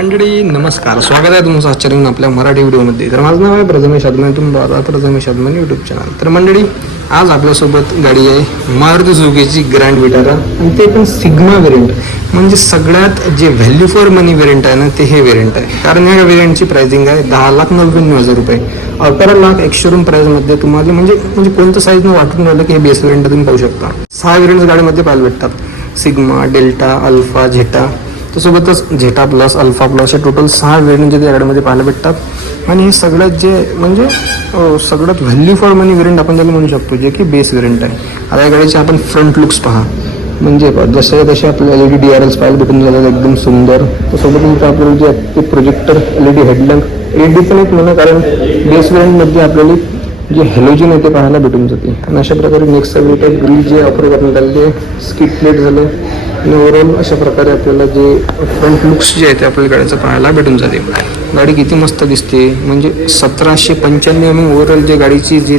मंडळी नमस्कार. स्वागत आहे तुमचं आजच्या आपल्या मराठी व्हिडिओमध्ये. तर माझं नाव आहे प्रथमेश अदमानी तुम्ही बघा प्रथमेश अदमानी यूट्यूब चॅनल तर मंडळी आज आपल्यासोबत गाडी आहे मारुती सुझुकीची ग्रँड विटारा आणि ते पण सिग्मा वेरियंट म्हणजे सगळ्यात जे व्हॅल्यू फॉर मनी वेरियंट आहे ना ते हे वेरियंट आहे. कारण या वेरियंटची प्राइसिंग आहे दहा लाख नव्याण्णव हजार रुपये. अकरा लाख एकशे रूम प्राईजमध्ये तुम्हाला म्हणजे म्हणजे कोणतं साईजनं वाटून राहिलं की हे बेस वेरियंट तुम्ही पाहू शकता. सहा वेरियंट गाडीमध्ये पाहायला भेटतात. सिग्मा डेल्टा अल्फा झेटा त्यासोबतच झेटा प्लस अल्फा प्लस हे टोटल सहा व्हेरियंट जे त्या गाडीमध्ये पाहायला भेटतात. आणि हे सगळ्यात जे म्हणजे सगळ्यात व्हॅल्यू फॉर मनी व्हेरियंट आपण त्याला म्हणू शकतो जे की बेस व्हेरियंट आहे. आता या गाडीचे आपण फ्रंट लुक्स पहा. म्हणजे जसे तसे आपल्याला L E D D R Ls पाहायला भेटून झालेलं एकदम सुंदर. त्यासोबत आपल्याला जे ते projector L E D headlamp L D पण एक म्हणा कारण बेस व्हेरियंटमध्ये आपल्याला जे हॅलोजिन आहे ते पाहायला भेटून जाते. आणि अशा प्रकारे नेक्स्ट आहे ग्रिल जे ऑफर करण्यात आले स्किप स्किट प्लेट झालं आणि ओव्हरऑल अशा प्रकारे आपल्याला जे फ्रंट लुक्स जे आहे ते आपल्या गाडीचं पाहायला भेटून जाते. गाडी किती मस्त दिसते. म्हणजे सतराशे पंच्याण्णव mm एम ओव्हरऑल जे गाडीची जी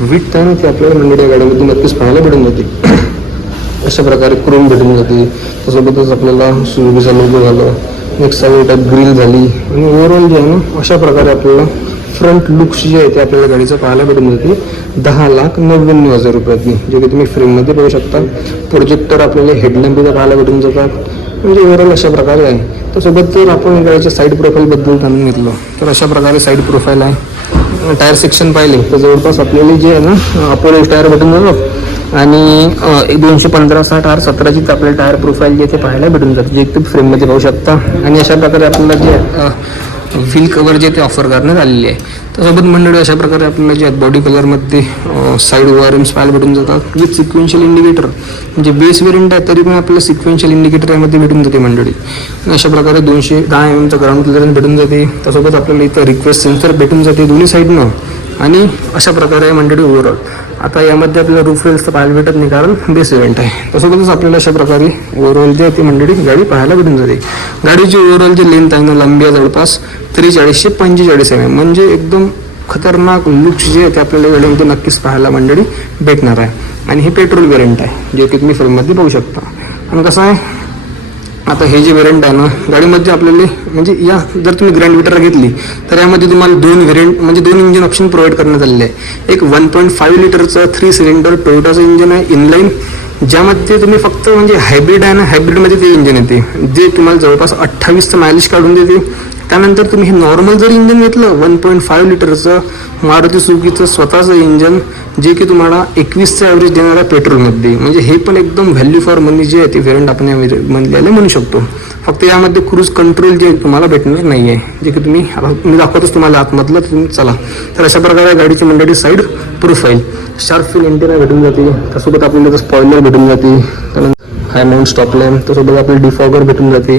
विथ आहे ना ती आपल्याला मंडळी या गाडीमध्ये नक्कीच पाहायला भेटून जाते. अशा प्रकारे क्रोम भेटून जाते. त्यासोबतच आपल्याला सुरुबीचा लोगो झालं. नेक्स्ट टाईप ग्रिल झाली. आणि ओव्हरऑल जे आहे ना अशा प्रकारे आपल्याला फ्रंट लुक्स जे आहे ते आपल्याला गाडीचं पाहायला भेटून जाते दहा लाख नव्याण्णव हजार रुपयातनी जे की तुम्ही फ्रेममध्ये पाहू शकता. प्रोजेक्टर आपल्याला हेडलॅम्प इथं पाहायला भेटून जातात. म्हणजे ओव्हरऑल अशा प्रकारे आहे. त्यासोबत जर आपण गाडीच्या साईड प्रोफाईलबद्दल जाणून घेतलं तर अशा प्रकारे साईड प्रोफाईल आहे. टायर सेक्शन पाहिले तर जवळपास आपल्याला जे आहे ना अपोलो टायर भेटून जातात आणि एक दोनशे पंधरा साठ आर सतराची आपल्याला टायर प्रोफाईल जे ते पाहायला भेटून जाते. जे तुम्ही फ्रेममध्ये पाहू शकता. आणि अशा प्रकारे आपल्याला जे व्हील कवर जे ते ऑफर करण्यात आलेले आहे. त्यासोबत मंडळी अशा प्रकारे आपल्याला जे बॉडी कलरमध्ये साईड ओआर एम पाहायला भेटून जातात. विथ सिक्वेन्शियल इंडिकेटर म्हणजे बेस वेरियंट आहे तरी पण आपल्याला सिक्वेन्शियल इंडिकेटर यामध्ये भेटून जाते मंडळी. अशा प्रकारे दोनशे दहा एम एमचा ग्राउंड क्लिअरन्स भेटून जाते. त्यासोबत आपल्याला इथं रिक्वेस्ट सेन्सर भेटून जाते दोन्ही साईडनं आणि अशा प्रकारे मंडळी ओव्हरऑल आता यामध्ये आपल्याला रूफ रेल्स तर पाहायला भेटत नाही कारण बेस इव्हेंट आहे. तसोबतच आपल्याला अशा प्रकारे ओव्हरऑल जी आहे ती मंडळी गाडी पाहायला भेटून जाते. गाडीची ओव्हरऑल जी लेंथ आहे ना लांबी आहे जवळपास त्रेचाळीसशे पंचेचाळीस एम एम म्हणजे एकदम खतरनाक लुक्स जे आहे ते आपल्याला गाडीमध्ये नक्कीच पाहायला मंडळी भेटणार आहे. आणि हे पेट्रोल वेरियंट आहे जे की तुम्ही फिल्ममध्ये पाहू शकता. आणि कसं आहे आता हे जे व्हेरियंट आहे ना गाडीमध्ये आपल्याला म्हणजे या जर तुम्ही ग्रँड विटर घेतली तर यामध्ये तुम्हाला दोन व्हेरियंट म्हणजे दोन इंजिन ऑप्शन प्रोव्हाइड करण्यात आलेले आहे. एक वन पॉईंट फाईव्ह लिटरचं थ्री सिलेंडर टोयोटाचं इंजिन आहे इनलाईन ज्यामध्ये तुम्ही फक्त म्हणजे हायब्रिड आहे ना हायब्रिडमध्ये ते इंजिन येते. जे तुम्हाला जवळपास अठ्ठावीसचं मायलेज काढून देते. त्यानंतर तुम्ही हे नॉर्मल जर इंजिन घेतलं वन पॉईंट फाईव्ह लिटरचं मारुती सुकीचं स्वतःचं इंजन जे की तुम्हाला एकवीसचं ॲव्हरेज देणार आहे पेट्रोलमध्ये म्हणजे हे पण एकदम व्हॅल्यू फॉर मनी जे आहे ते व्हेरियंट आपण या म्हणलेले म्हणू शकतो. फक्त यामध्ये क्रूज कंट्रोल जे तुम्हाला भेटणार नाही आहे जे की तुम्ही मी दाखवतोच तुम्हाला आतमधलं तुम्ही चला. तर अशा प्रकारे गाडीची मंडळी side profile sharp feel antenna भेटून जाते. त्यासोबत आपल्याला स्पॉयलर भेटून जाते. त्यानंतर हाय माउंट स्टॉप लॅम्प त्यासोबत आपल्याला डिफॉगर भेटून जाते.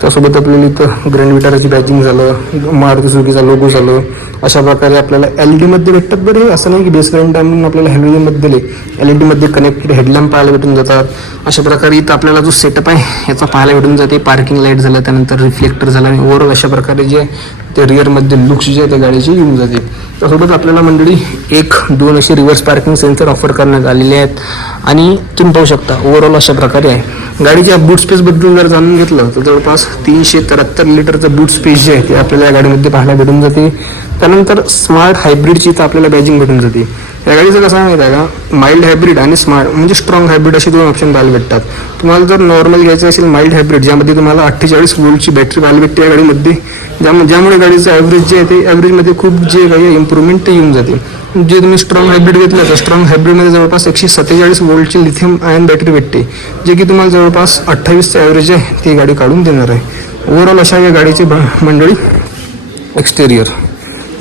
त्यासोबत आपल्याला इथं ग्रँड विटाराची बॅचिंग झालं मारुती सुकीचा लोगो झालं. अशा प्रकारे आपल्याला एल ई डीमध्ये भेटतात बरं हे. असं नाही की बेस वेरियंट आहे म्हणून आपल्याला हॅलोजनमध्ये दिले एल ई डीमध्ये कनेक्टेड हेडलॅम्प पाहायला भेटून जातात. अशा प्रकारे इथं आपल्याला जो सेटअप आहे याचा पाहायला भेटून जाते. पार्किंग लाइट झालं त्यानंतर रिफ्लेक्टर झाला आणि ओव्हरऑल अशा प्रकारे जे ते रिअरमध्ये लुक्स जे आहे त्या गाडीची येऊन जाते. त्यासोबत आपल्याला मंडळी एक दोन असे रिव्हर्स पार्किंग सेन्सर ऑफर करण्यात आलेले आहेत. आणि तुम्ही पाहू शकता ओव्हरऑल अशा प्रकारे आहे. गाडीच्या बूट स्पेसबद्दल जर जाणून घेतलं तर जवळपास तीनशे त्र्याहत्तर लिटरचं बूट स्पेस जे आहे ते आपल्याला या गाडीमध्ये पाहायला भेटून जाते. त्यानंतर स्मार्ट हायब्रिडची तर आपल्याला बॅजिंग भेटून जाते. या गाडीचं कसं आहे माहिती आहे का? माइल्ड हायब्रिड आणि स्मार्ट म्हणजे स्ट्रॉंग हायब्रिड असे दोन ऑप्शन पाहायला भेटतात. तुम्हाला जर नॉर्मल घ्यायचं असेल माइल्ड हायब्रिड ज्यामध्ये तुम्हाला अठ्ठेचाळीस वोल्टची बॅटरी पाहायला भेटते या गाडीमध्ये ज्या ज्यामुळे गाडीचं ॲव्हरेज जे आहे ते ॲव्हरेजमध्ये खूप जे काही इम्प्रूव्हमेंट ते येऊन जाते. जे तुम्ही स्ट्रॉंग हायब्रिड घेतलं तर स्ट्रॉंग हायब्रिडमध्ये जवळपास एकशे सत्तेचाळीस वोल्टची लिथियम आयन बॅटरी भेटते जे की तुम्हाला जवळपास अठ्ठावीसचं ॲव्हरेज आहे ते गाडी काढून देणार आहे. ओव्हरऑल अशा या गाडीची मंडळी एक्सटेरियर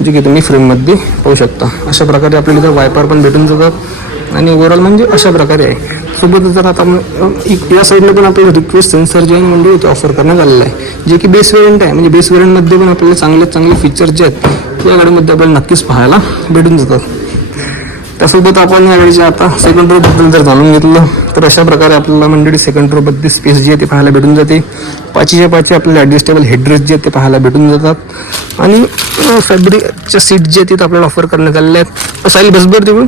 जे की तुम्ही फ्रेममध्ये पाहू शकता. अशा प्रकारे आपल्याला इथं वायपर पण भेटून जातात आणि ओव्हरऑल म्हणजे अशा प्रकारे आहे. सोबतच जर आता या साईडला पण आपल्याला रिक्वेस्ट सेन्सर जे आहे म्हणजे ते ऑफर करण्यात आलेलं आहे. जे की बेस वेरियंट आहे. म्हणजे बेस वेरियंटमध्ये पण आपल्याला चांगले चांगले फीचर्स जे आहेत या गाडीमध्ये आपल्याला नक्कीच पाहायला भेटून जातात. त्यासोबत आपण या गाडीच्या आता सेकंड रोबद्दल जर जाणून घेतलं तर अशा प्रकारे आपल्याला मंडळी सेकंड रोबद्दल स्पेस जी आहे ते पाहायला भेटून जाते. पाचीच्या पाची आपल्याला ॲडजस्टेबल हेड्रेस जे आहेत ते पाहायला भेटून जातात. आणि फॅब्रिकच्या सीट जे आहेत ते आपल्याला ऑफर करण्यात आलेल्या आहेत. साईल बसबर देऊन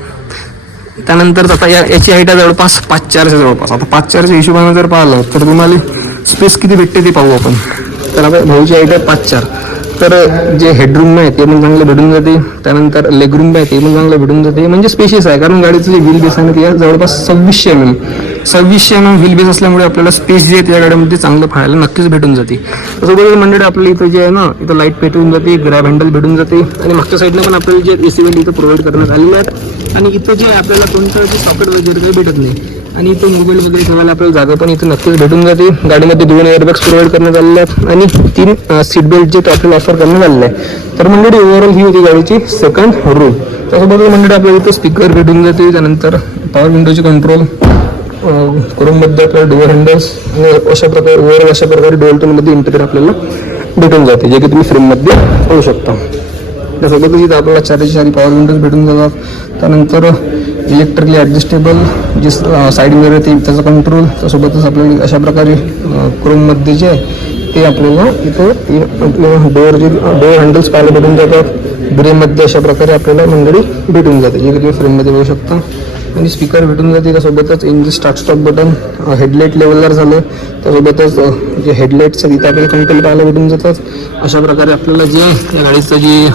त्यानंतर आता या याची हाईट आहे जवळपास पाच चारच्या जवळपास. आता पाच चारच्या हिशोबाने जर पाहिलं तर तुम्हाला स्पेस किती भेटते ते पाहू आपण. तर आपल्या भाऊची हाईट आहे पाच चार तर जे हेडरूम आहे ते पण चांगलं भेटून जाते. त्यानंतर लेगरूम आहे ते पण चांगलं भेटून जाते. म्हणजे स्पेशियस आहे कारण गाडीचं जे व्हील बेस आहे ना ते जवळपास सव्वीसशे एम एम सव्वीसशे एम एम व्हील बेस असल्यामुळे आपल्याला स्पेस जे आहे त्या गाड्यामध्ये चांगलं पाहायला नक्कीच भेटून जाते. तसोबत मंडळ आपल्याला इथं जे आहे ना इथं लाइट पेटवून जाते ग्रॅब हँडल भेटून जाते. आणि मागच्या साईडला पण आपल्याला जे ए सी इथं प्रोव्हाइड करण्यात आलेले आहेत. आणि इथं जे आपल्याला कोणतं सॉकेट वगैरे काही भेटत नाही आणि इथे मोबाईल वगैरे ठेवायला आपल्याला जागा पण इथं नक्कीच भेटून जाते. गाडीमध्ये दोन एअरबॅग्स प्रोव्हाइड करण्यात आलेले आहेत आणि तीन सीट बेल्ट जे आपल्याला ऑफर करण्यात आलेले आहे. तर मंडळी ओव्हरऑल ही होती गाडीची सेकंड रूम त्यासोबत मंडळी आपल्याला इथे स्पीकर भेटून जाते. त्यानंतर पॉवर विंडोचे कंट्रोल क्रोममध्ये आपल्याला डोअर हँडल्स अशा प्रकारे ओव्हरऑल अशा प्रकारे डोअर टोनमध्ये इंटेरियर आपल्याला भेटून जाते जे की तुम्ही फ्रेममध्ये पाहू शकता. त्यासोबतच इथं आपल्याला चारशे चारी पॉवर विंडोज भेटून जातात. त्यानंतर इलेक्ट्रिकली ॲडजस्टेबल जे साईड मिरर ते त्याचा कंट्रोल त्यासोबतच आपल्याला अशा प्रकारे क्रोममध्ये जे आहे ते आपल्याला इथं डोअर जे डोअर हँडल्स पाहायला भेटून जातात. ग्रेमध्ये अशा प्रकारे आपल्याला मंडळी भेटून जाते. जे की तुम्ही फ्रेममध्ये बघू शकता. आणि स्पीकर भेटून जाते. त्यासोबतच engine start stop button headlight लेवलवर झालं. त्यासोबतच अ, जे हेडलाईटचं तिथं आपल्याला कंट्रोल पाहायला भेटून जातात. अशा प्रकारे आपल्याला जे या गाडीचं जे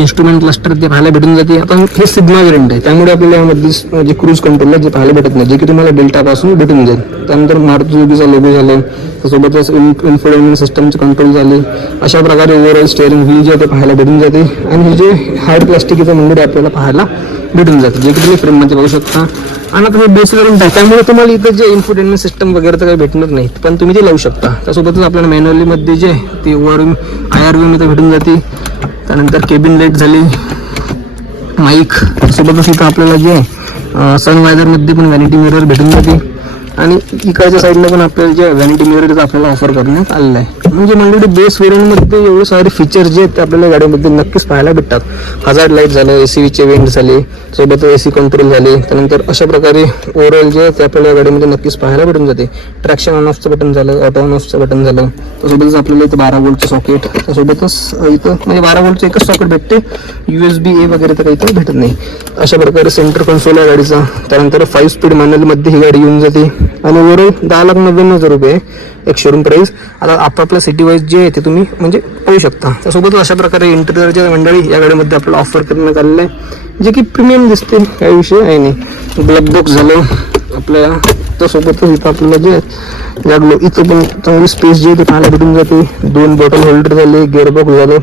इन्स्ट्रुमेंट क्लस्टर ते पाहायला भेटून जाते. आता हे सिग्मा वेरियंट आहे. त्यामुळे आपल्याला यामध्ये जे क्रूज कंट्रोलला जे पाहायला भेटत नाही जे की तुम्हाला डेल्टापासून भेटून जाईल. त्यानंतर मारुतीचा लोगो झालं. त्यासोबतच इन्फोटेनमेंट सिस्टमचे कंट्रोल झाले. अशा प्रकारे ओव्हरऑल स्टेअरिंग व्हील जे आहे ते पाहायला भेटून जाते. आणि हे जे हार्ड प्लास्टिकचं मंदिर आहे आपल्याला पाहायला भेटून जाते. जे की तुम्ही फ्रेममध्ये बघू शकता. आणि आता हे बेस करून त्यामुळे तुम्हाला इथं जे इन्फोटेनमेंट सिस्टम वगैरे तर काही भेटणार नाही पण तुम्ही ते लावू शकता. त्यासोबतच आपल्याला मॅन्युअलीमध्ये जे आहे ते ओव्हर आय आरमध्ये भेटून जाते. त्यानंतर केबिन लाइट झाली. माईक सोबतच इथं आपल्याला जे सनवायझरमध्ये पण व्हॅनिटी मिरर भेटून जाते. आणि इकडच्या साईडला पण आपल्याला जे व्हॅनिटी मिरर आपल्याला ऑफर करण्यात आलेलं आहे. म्हणजे मंडळी बेस वेरियंटमध्ये एवढे सारे फीचर जे आहेत ते आपल्याला गाडीमध्ये नक्कीच पाहायला भेटतात. हजार्ड लाइट झालं ए सी वेंट झाले सोबत ए सी कंट्रोल झाले त्यानंतर अशा प्रकारे ओव्हरऑल जे आहे ते आपल्याला या गाडीमध्ये नक्कीच पाहायला भेटून जाते. ट्रॅक्शन ऑन ऑफचं बटन झालं ऑटो ऑन ऑफचं बटन झालं. त्यासोबतच आपल्याला इथं बारा वोल्टचं सॉकेट त्यासोबतच इथं म्हणजे बारा वोल्टचं एकच सॉकेट भेटते. यू एस बी ए वगैरे तर काही इथं भेटत नाही. अशा प्रकारे सेंटर कन्सोल आहे गाडीचा. त्यानंतर फाईव्ह स्पीड मॅनलमध्ये ही गाडी येऊन जाते. आणि ओव्हरऑल दहा लाख नव्याण्णव हजार रुपये एक शोरूम प्राईस आता आपापल्या सिटी वाईज जे आहे ते तुम्ही म्हणजे पाहू शकता. त्यासोबतच अशा प्रकारे इंटेरियरच्या मंडळी या गाडीमध्ये आपल्याला ऑफर करण्यात आलेलं आहे. जे की प्रीमियम दिसते काही विषय आहे नाही. ब्लॅक बॉक्स झालं. आपल्या त्यासोबतच इथं आपल्याला जे आहे, लागलो इथं पण चांगली स्पेस जे आहे ते पाहायला भेटून जाते. दोन बॉटल होल्डर झाले गेअरबॉक्स झालं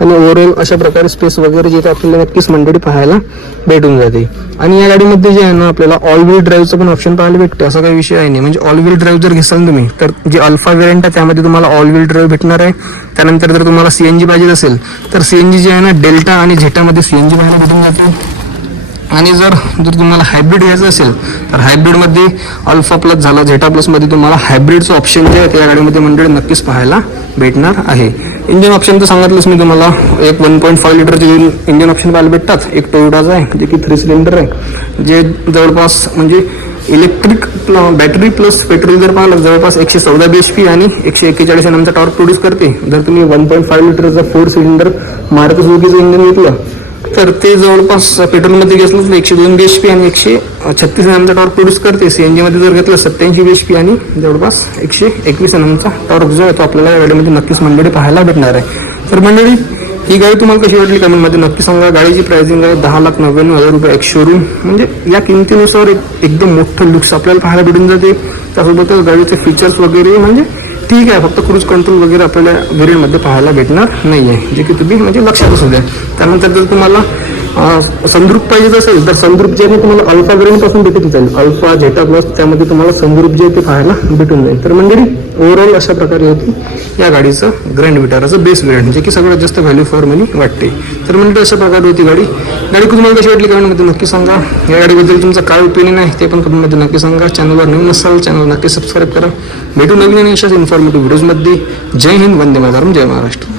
आणि ओव्हरऑल अशा प्रकारे स्पेस वगैरे जे आपल्याला नक्कीच मंडळी पाहायला भेटून जाते. आणि या गाडीमध्ये जे आहे ना आपल्याला ऑल व्हील ड्राईव्हचं पण ऑप्शन पाहायला भेटते. असा काही विषय आहे नाही. म्हणजे ऑल व्हील ड्राईव्ह जर घेसाल तुम्ही तर जे अल्फा वेरियंट आहे त्यामध्ये तुम्हाला ऑल व्हील ड्राईव्ह भेटणार आहे. त्यानंतर जर तुम्हाला सीएनजी पाहिजे असेल तर सीएनजी जे आहे ना डेल्टा आणि झेटामध्ये सीएनजी पाहायला भेटून जाते. आणि जर जर तुम्हाला हायब्रिड घ्यायचं असेल तर हायब्रिडमध्ये अल्फा प्लस झाला झेटा प्लसमध्ये तुम्हाला हायब्रिडचं ऑप्शन जे आहे त्या गाडीमध्ये मंडळी नक्कीच पाहायला भेटणार आहे. इंजिन ऑप्शन तर सांगितलंच मी तुम्हाला एक वन पॉईंट फाईव्ह लिटरचे इंजिन ऑप्शन पाहायला भेटतात. एक टोयोटाचं आहे जे की थ्री सिलेंडर आहे जे जवळपास म्हणजे इलेक्ट्रिक बॅटरी प्लस पेट्रोल जर पाहिलं जवळपास एकशे चौदा बी एच पी आणि एकशे एक्केचाळीस एन एमचा टॉर्क प्रोड्यूस करते. जर तुम्ही वन पॉईंट फाईव्ह लिटरचं फोर सिलेंडर मारुती सुझुकीचं इंजिन घेतलं तर ते जवळपास पेट्रोलमध्ये घेतलं तर एकशे दोन बी एच पी आणि एकशे छत्तीस एन एमचा टॉर्क प्रोड्यूस करते. सी एन जीमध्ये जर घेतलं सत्याऐंशी बी एच पी आणि जवळपास एकशे एकवीस एन एमचा टॉर्क जो आहे तो आपल्याला या गाडीमध्ये नक्कीच मंडळी पाहायला भेटणार आहे. तर मंडळी ही गाडी तुम्हाला कशी वाटली? कमेंटमध्ये नक्की सांगा. गाडीची प्राइसिंग आहे दहा लाख नव्याण्णव हजार रुपये एक शोरूम म्हणजे या किमतीनुसार एक एकदम मोठं लुक्स आपल्याला पाहायला भेटून जाते. त्यासोबतच गाडीचे फीचर्स वगैरे म्हणजे ठीक आहे फक्त क्रूज कंट्रोल वगैरे आपल्याला व्हेरियंटमध्ये पाहायला भेटणार नाही आहे जे की तुम्ही म्हणजे लक्षात असू द्या. त्यानंतर जर तुम्हाला संद्रुप पाहिजे असेल तर संद्रुप जे मी तुम्हाला अल्फा व्हेरियंटपासून भेटून जाईल. अल्फा झेटा प्लस त्यामध्ये तुम्हाला संद्रुप जे आहे ते पाहायला भेटून जाईल. तर मंडळी ओव्हरऑल अशा प्रकारे होती या गाडीचं ग्रँड विटाराचं बेस व्हेरियंट जे की सगळ्यात जास्त व्हॅल्यू फॉर मनी वाटते. तर मंडळी अशा प्रकारे होती गाडी. गाडी तुम्हाला कशी वाटली कमेंटमध्ये नक्की सांगा. या गाडीबद्दल तुमचं काय ओपिनियन आहे ते पण कमेंटमध्ये नक्की सांगा. चॅनलवर नवीन असाल चॅनल नक्की सबस्क्राईब करा. भेटू नवीन आणि अशाच इन्फॉर्मेटिव्ह व्हिडिओजमध्ये जय हिंद वंदे मातरम जय महाराष्ट्र.